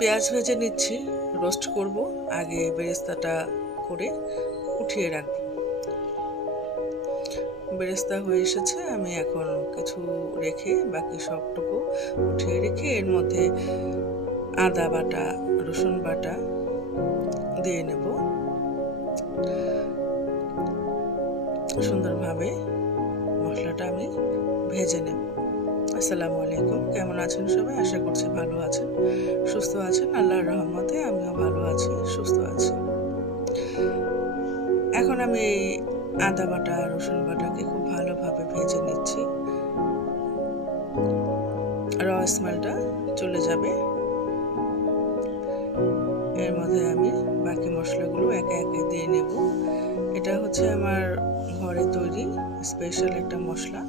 পেঁয়াজ ভেজে নিচ্ছি, রোস্ট করব। আগে বেরেস্তাটা করে উঠিয়ে রাখব। বেরেস্তা হয়ে এসেছে, আমি এখন কিছু রেখে বাকি সবটুকু উঠিয়ে রেখে এর মধ্যে আদা বাটা, রসুন বাটা দিয়ে নেব। সুন্দরভাবে মশলাটা আমি ভেজে নেব। আসসালামু আলাইকুম, কেমন আছেন সবাই? আশা করছি ভালো আছেন, সুস্থ আছেন। আল্লাহর রহমতে আমিও ভালো আছি, সুস্থ আছি। এখন আমি এই আদা বাটা, রসুন বাটাকে খুব ভালোভাবে ভেজে নিচ্ছি। র স্মেলটা চলে যাবে। এর মধ্যে আমি বাকি মশলাগুলো একে একে দিয়ে নেব। এটা হচ্ছে আমার ঘরে তৈরি স্পেশাল একটা মশলা,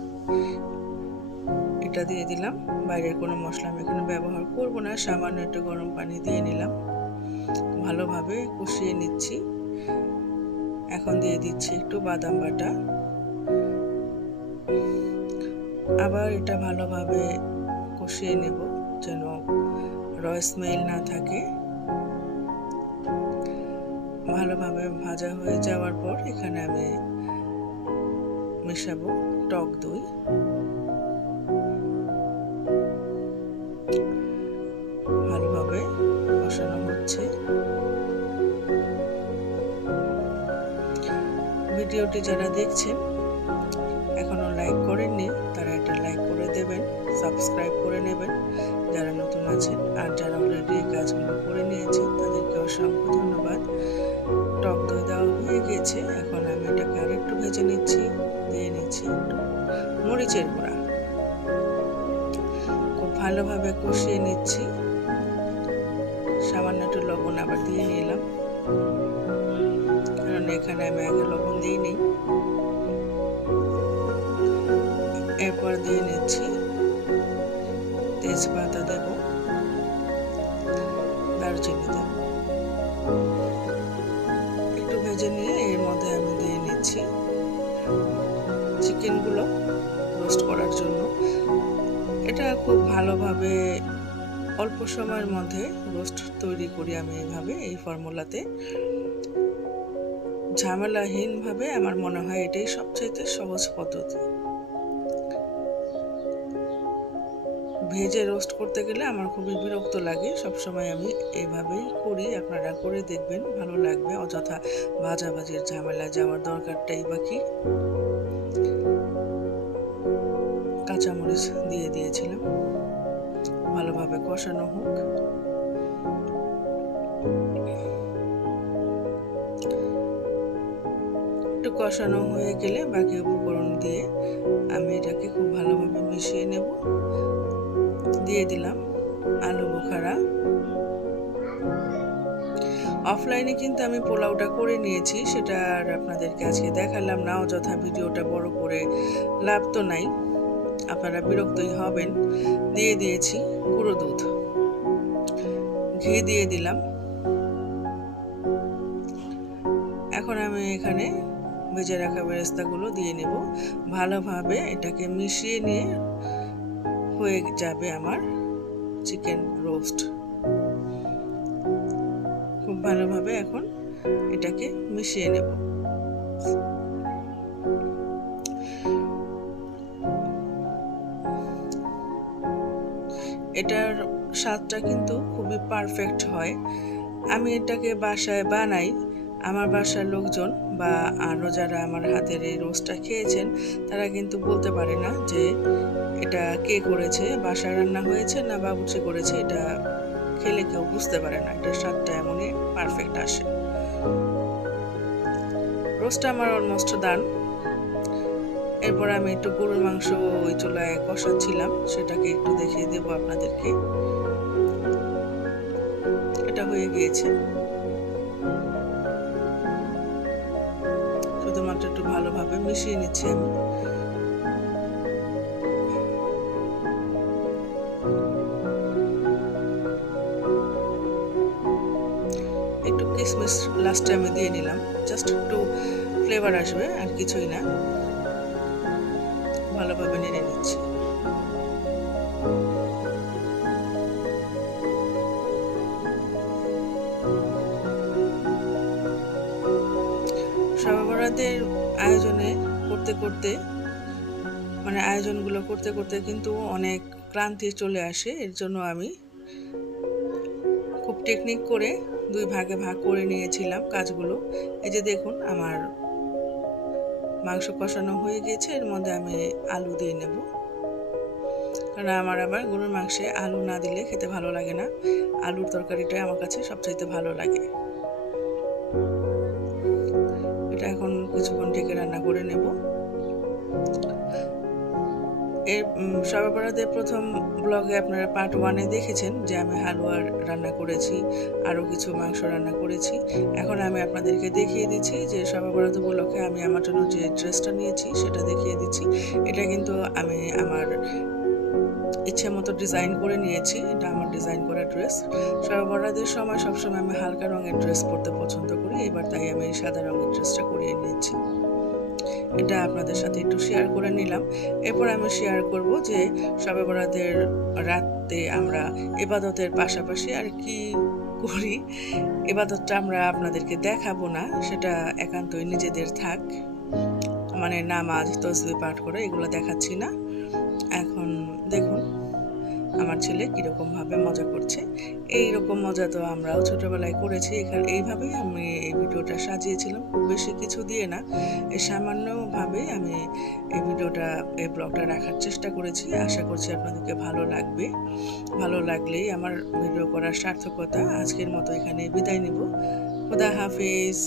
এটা দিয়ে দিলাম। বাইরের কোনো মশলা আমি এখানে ব্যবহার করব না। সামান্য একটু গরম পানি দিয়ে নিলাম, ভালোভাবে কষিয়ে নিচ্ছি। এখন দিয়ে দিচ্ছি একটু বাদাম বাটা। আবার এটা ভালোভাবে কষিয়ে নেব যেন র স্মেল না থাকে। ভালোভাবে ভাজা হয়ে যাওয়ার পর এখানে আমি মেশাবো টক দই। ভালোভাবে কষানো হচ্ছে। ভিডিওটি যারা দেখছেন এখনো লাইক করেননি তারা একটা লাইক করে দেবেন, সাবস্ক্রাইব করে নেবেন যারা নতুন আছেন। আর যারা অলরেডি কাজগুলো করে নিয়েছেন তাদেরকে অসংখ্য ধন্যবাদ। টক দই দেওয়া হয়ে গিয়েছে, এখন আমি এটাকে আরেকটু ভেজে নিচ্ছি। দিয়ে নিচ্ছি একটু মরিচের গুঁড়া, খুব ভালোভাবে কষিয়ে নিচ্ছি। সামান্য একটু লবণ আবার দিয়ে নিলাম, কারণ এখানে আমি আগে লবণ দিইনি। এরপর দিয়ে নিচ্ছি তেজপাতা, দেব দারচিনি, দেব। একটু ভেজে নিয়ে এর মধ্যে আমি দিয়ে নিচ্ছি চিকেনগুলো রোস্ট করার জন্য। এটা খুব ভালোভাবে অল্প সময়ের মধ্যে রোস্ট তৈরি করি আমি এইভাবে, এই ফর্মুলাতে ঝামেলাহীনভাবে। আমার মনে হয় এটাই সবচেয়ে সহজ পদ্ধতি। ভেজে রোস্ট করতে গেলে আমার খুবই বিরক্ত লাগে, সবসময় আমি এইভাবেই করি। আপনারা করে দেখবেন, ভালো লাগবে। অযথা ভাজাভাজির ঝামেলা যাওয়ার দরকারটাই বা কি। কাঁচামরিচ দিয়ে দিয়েছিলাম, ভালোভাবে কষানো হোক। একটু কষানো হয়ে গেলে বাকি উপকরণ দিয়ে আমি এটাকে খুব ভালোভাবে মিশিয়ে নেব। দিয়ে দিলাম আলু বোখারা। অফলাইনে কিন্তু আমি পোলাওটা করে নিয়েছি, সেটা আর আপনাদেরকে আজকে দেখালাম না। অযথা ভিডিওটা বড় করে লাভ তো নাই, আপনারা বিরক্তই হবেন। দিয়ে দিয়েছি গুঁড়ো দুধ, ঘি দিয়ে দিলাম। এখন আমি এখানে ভেজে রাখা বেরেস্তাগুলো দিয়ে নেব। ভালোভাবে এটাকে মিশিয়ে নিয়ে হয়ে যাবে আমার চিকেন রোস্ট। খুব ভালোভাবে এখন এটাকে মিশিয়ে নেব। এটার স্বাদটা কিন্তু খুবই পারফেক্ট হয়। আমি এটাকে বাসায় বানাই। আমার বাসার লোকজন বা আরও যারা আমার হাতের এই রোস্টটা খেয়েছেন তারা কিন্তু বলতে পারে না যে এটা কে করেছে, বাসায় রান্না হয়েছে না বাবুর্চি করেছে। এটা খেলে কেউ বুঝতে পারে না, এটার স্বাদটা এমনই পারফেক্ট আসে। রোস্টটা আমার অলমোস্ট ডান। এরপর আমি একটু গরুর মাংস ওই চুলায় কষাচ্ছিলাম, সেটাকে একটু দেখিয়ে দেবো আপনাদেরকে। এটা হয়ে গিয়েছে, শুধুমাত্র একটু ভালোভাবে মিশিয়ে নিচ্ছি আমি। একটু কিশমিশ লাস্টে আমি দিয়ে নিলাম, জাস্ট একটু ফ্লেভার আসবে, আর কিছুই না। ভালোভাবে নেড়ে নিচ্ছি। আয়োজনে করতে করতে আয়োজনগুলো করতে করতে কিন্তু অনেক ক্লান্তি চলে আসে। এর জন্য আমি খুব টেকনিক করে 2 ভাগে ভাগ করে নিয়েছিলাম কাজগুলো। এই যে দেখুন আমার মাংস কষানো হয়ে গেছে, এর মধ্যে আমি আলু দিয়ে নেব, কারণ আমার আবার গরুর মাংসে আলু না দিলে খেতে ভালো লাগে না। আলুর তরকারিটা আমার কাছে সবচাইতে ভালো লাগে। এটা এখন কিছুক্ষণ ঢেকে রান্না করে নেব। এর শবে বরাতের প্রথম ব্লগে আপনারা পার্ট 1-এ দেখেছেন যে আমি হালুয়া রান্না করেছি, আরও কিছু মাংস রান্না করেছি। এখন আমি আপনাদেরকে দেখিয়ে দিচ্ছি যে শবে বরাত উপলক্ষে আমি আমার জন্য যে ড্রেসটা নিয়েছি সেটা দেখিয়ে দিচ্ছি। এটা কিন্তু আমি আমার ইচ্ছে মতো ডিজাইন করে নিয়েছি। এটা আমার ডিজাইন করা ড্রেস। শবে বরাতের সময় সবসময় আমি হালকা রঙের ড্রেস পরতে পছন্দ করি, এবার তাই আমি এই সাদা রঙের ড্রেসটা করিয়ে নিয়েছি। এটা আপনাদের সাথে একটু শেয়ার করে নিলাম। এরপর আমি শেয়ার করব যে শবে বরাতের রাতে আমরা ইবাদতের পাশাপাশি আর কি করি। ইবাদতটা আমরা আপনাদেরকে দেখাবো না, সেটা একান্তই নিজেদের থাক, নামাজ তসবিহ পাঠ করে এগুলো দেখাচ্ছি না। এখন দেখুন আমার ছেলে কীরকমভাবে মজা করছে। এইরকম মজা তো আমরাও ছোটোবেলায় করেছি। এইভাবেই আমি এই ভিডিওটা সাজিয়েছিলাম, খুব বেশি কিছু দিয়ে না, এই সামান্যভাবেই আমি এই ব্লগটা রাখার চেষ্টা করেছি। আশা করছি আপনাদেরকে ভালো লাগবে। ভালো লাগলেই আমার ভিডিও করার সার্থকতা। আজকের মতো এখানে বিদায় নিব। খোদা হাফেজ।